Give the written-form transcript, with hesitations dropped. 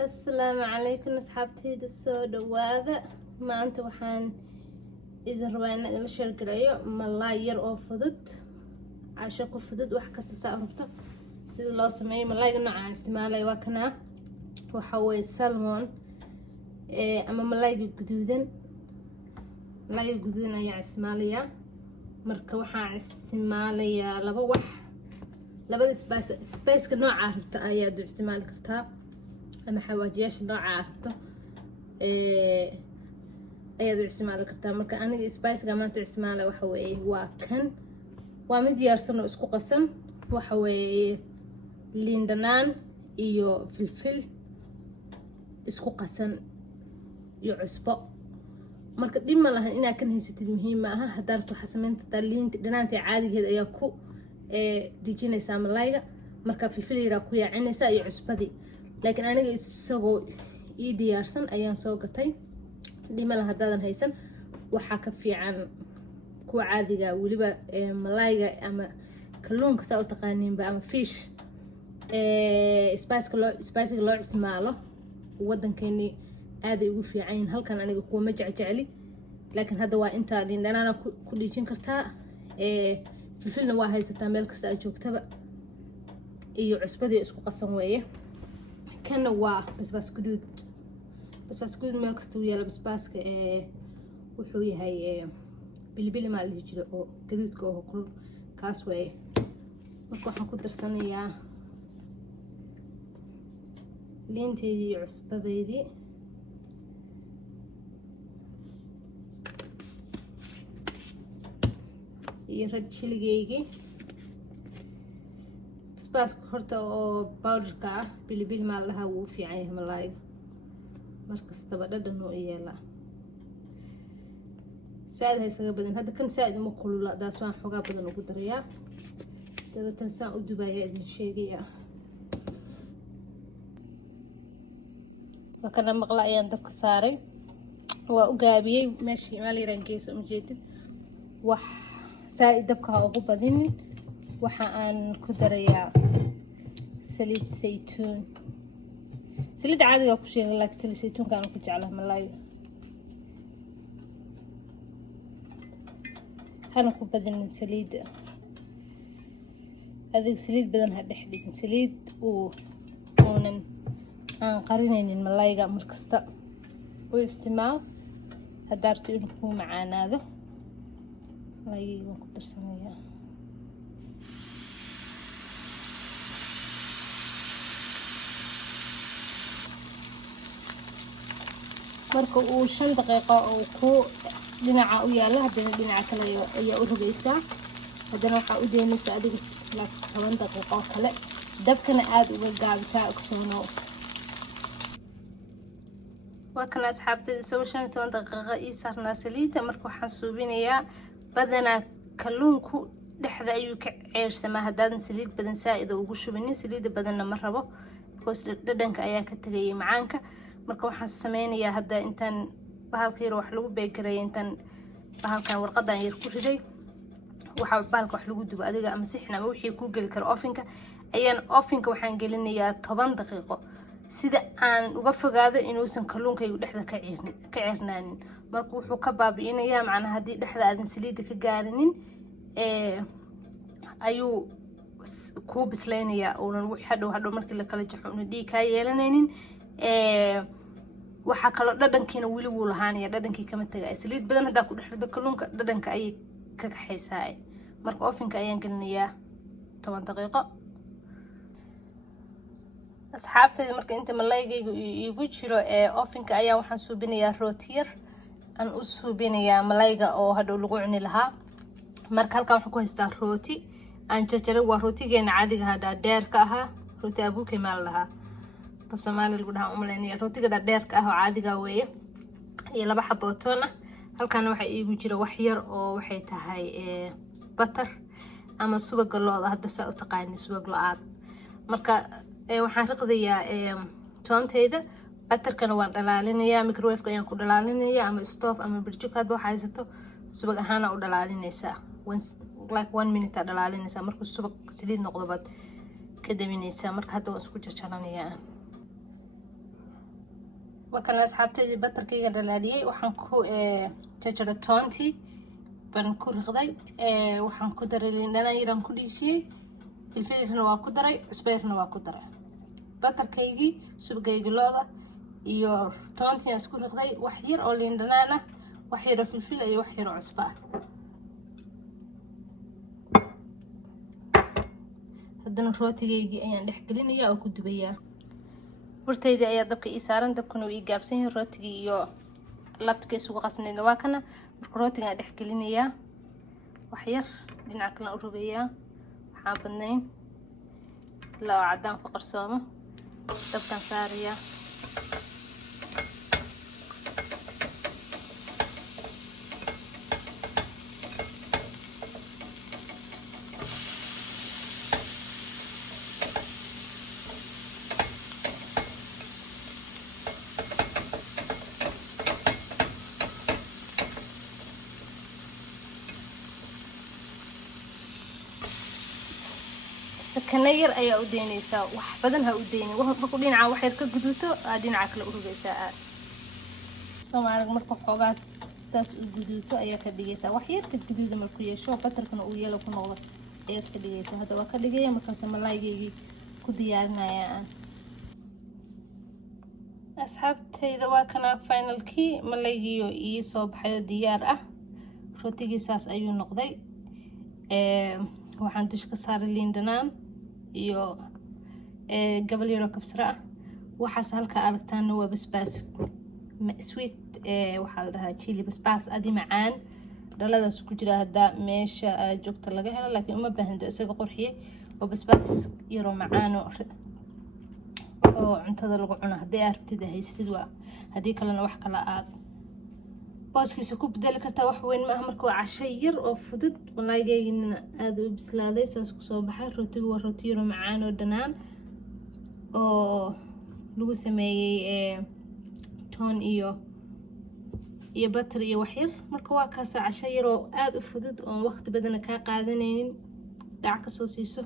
السلام عليكم أصحابتي السود وهذا ما أنت وحان إذا ربنا إلى شرقرية ملاي ير أو فضد عشاكو فضد وحكست سأربطه سيد الله سمعي ملاي نوع استعماله وكنا وحوي سلمون أما ملاي جدودن ملاي جدودن أي استعمالية مركب وحا استعمالية لبا سبايس كنوع عربته أياد استعمال كرتها أما حواجياش نوع عربته أياد استعمال كرتها مركب أنا سبايس كمان استعماله وحوي وكن ومن ديارسنا اسكو قسم وحوي liin dhanaan iyo filfil isku qasan iyo cusbo marka dhima lahan inaad kan haysatid muhiim ma aha hadarto xasamaynta liinta dhanaanta caadigeed ayaa ku dijinaysa malayga marka filfil yara ku yaacinaysa iyo cusbadi laakiin aniga isagoo ii diyaarsan ayaan soo gatay dhima lahan hadaadan haysan waxa ka fiican kuwa caadiga waliba malayga ama kalluunka saa u taqaaniinba ama fish spice loo isticmaalo wadankeeni aad ay ugu fiican yihiin halkan aniga kuma jeceli laakiin hadda waa inta liin dhanaan ku dhijin kartaa filfilna waa haysataa meel kasta ay joogtaba iyo cusbadii isku qasan weeye kana waa basbaas guduud meel kasta uu yaala basbaaska wuxuu yahay bilibili ma la jiro oo gaduudka oo kulul kaas weeye marka waxaan ku darsanayaa liinteedii iyo cusbadeedii iyo red chiligeygii basbaaska horta oo powderka ah bilibil maa lahaa wuu fiican yahay malayga markastaba dhadhan oo yeelaa saad haysaga badan hadda kan saad uma kulula daas waan xogaa badan ugu darayaa dabatan saan u dubayaa idin sheegayaa وكنا مقلع ayaan dabka saaray waa u gaabiyay meeshii meel yaraan geeso u jeedid wax saaid dabka ugu badinin waxa aan ku darayaa saliid saytuun saliid caadiga ku sheegay laakiin saliid saytuunka aan ku jeclahay malayga hana ku badinin saliid adig saliid badan ha dhexdhigin saliid uunan aan qarinaynin malayga markasta u isticmaal hadaarto inuu ku macaanaado malayga waan ku darsanayaa marka uu 5 daqiiqo oo ku dhinaca u yaala hadana dhinaca kale ayaa u rogaysaa hadana waxa u deynaysaa adiga 10 daqiiqo kale dabkana aad uga gaabtaa ogsoono وكان أصحابتي سووا 15 دقيقة إيسارنا سليدة مركو حنسوبينيا بدنا كلونكو لحظة أيو كعير سما هدادن سليد بدن سائدة وقشو بني سليدة بدنا مرحبا بكوس ددنك أياك التغيي معانك مركو حنسمينيا هدا انتان بهالكي روح لو بيكري انتان بهالكان ورقدان يركو ردي وحاب بهالك وحلو دوبا أديغا أما سيحنا موحي كوغل كر أوفنك أيان أوفنك وحان قلنيا 10 دقيقة sida aan uga fogaado inuusan kalluunkaygu dhexda ka ciirnaanin marka wuxuu ka baabi'inayaa macnaha hadii dhexda aadan saliida ka gaarinin ayuu ku bisleynayaa oo wixii hadhow markii la kala jaxo uu dhiig ka yeelanaynin waxa kale dhadhankiina wili wuu lahaanaya dhadhankii kama tagay saliid badan hadaa ku dhexdo kalluunka dhadhanka ay ka kaxaysaa marka ofinka ayaan gelinayaa 10 daqiiqo asxaabtayda marka inta malaygaygu iigu jiro ofinka ayaa waxaan suubinayaa rootiyar aan u suubinayaa malayga oo hadhow lagu cuni lahaa marka halkan waxaan ku haystaa rooti aan jarjaray waa rootigeena caadiga ah dheerka ah rooti abuuke maal lahaa Soomaali lagu dhahaa umaleynaya rootiga dheerka ah oo caadiga weeye iyo 2 xabo toon ah halkan waxa iigu jiro wax yar oo waxay tahay butter ama subag lo'da hadda saa u taqaani subag lo'aad marka waxaan raqdayaa toonteyda butterkana waan dhalaalinayaa microwave ayaan ku dhalaalinayaa ama stove ama burjiko hadba waxa haysato subag ahaan u dhalaalinaysaa like 1 minute dhalaalinaysaa markuu subag saliid noqdo baad ka daminaysaa marka hadda waan isku jarjaranayaa وكان أصحابتي بتر كي دلالي وحن كو تجرى تونتي بنكون غضي وحن كدر اللي أنا يرام كل شيء فلفل نوا كدري عصبير نوا كدري بتر كيجي سبقي جلادة iyo toontii isku riqday wax yar oo liin dhanaana wax yar filfil iyo wax yar cusba haddana rootigeygii ayaan dhex gelinayaa oo ku dubayaa burtayda ayaa dabka ii saaran dabkuna uu ii gaabsan yahay rootigii iyo labtka isugu qasnayna waa kana marka rootiga aan dhex gelinayaa wax yar dhinaca kale u rogayaa waxaan badnayn ilaa oo cadaan ku qarsoomo dabkan saarayaa sakana yar ayaa u deynaysaa wax badan ha u deynin markuu dhinaca wax yar ka guduto dhinaca kale u rogaysaa aad Soomaaliga marka xoogaa saas u guduto ayaa ka dhigaysaa wax yar ka gududa markuu yeesho batarkana uu yelo ku noqdo ayaa ka dhigaysaa hadda waa ka dhigaya markaas malaaygeygii ku diyaarinayaa asxaabtayda waa kana finalkii malaaygiyo ii soo baxay diyaar ah rootigii saas ayuu noqday waxaan dush ka saaray liin dhanaan iyo gabal yar oo kabsara ah waxaas halka aragtaana waa basbaas sweet waxa la dhahaa chili basbaas adi macaan dhaladaas ku jira hadda meesha joogta laga helo laakiin uma baahdo isaga qurxiye oo basbaas yar oo macaan oo cuntada lagu cuno hadii aad rabtid haystid waa hadii kalena wax kala aad booskiisa ku bedeli kartaa wax weyn ma aha marka waa casho yar oo fudud malaaygeygina aad u bislaaday saas ku soo baxay rootigu waa rooti yar oo macaan oo dhanaan oo lagu sameeyay toon iyo butter iyo wax yar marka waa kaas casho yar oo aad u fudud oo waqti badan ka qaadanaynin dhac ka soo siiso